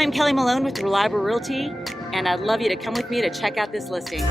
I'm Kellee Malone with Reliable Realty, and I'd love you to come with me to check out this listing.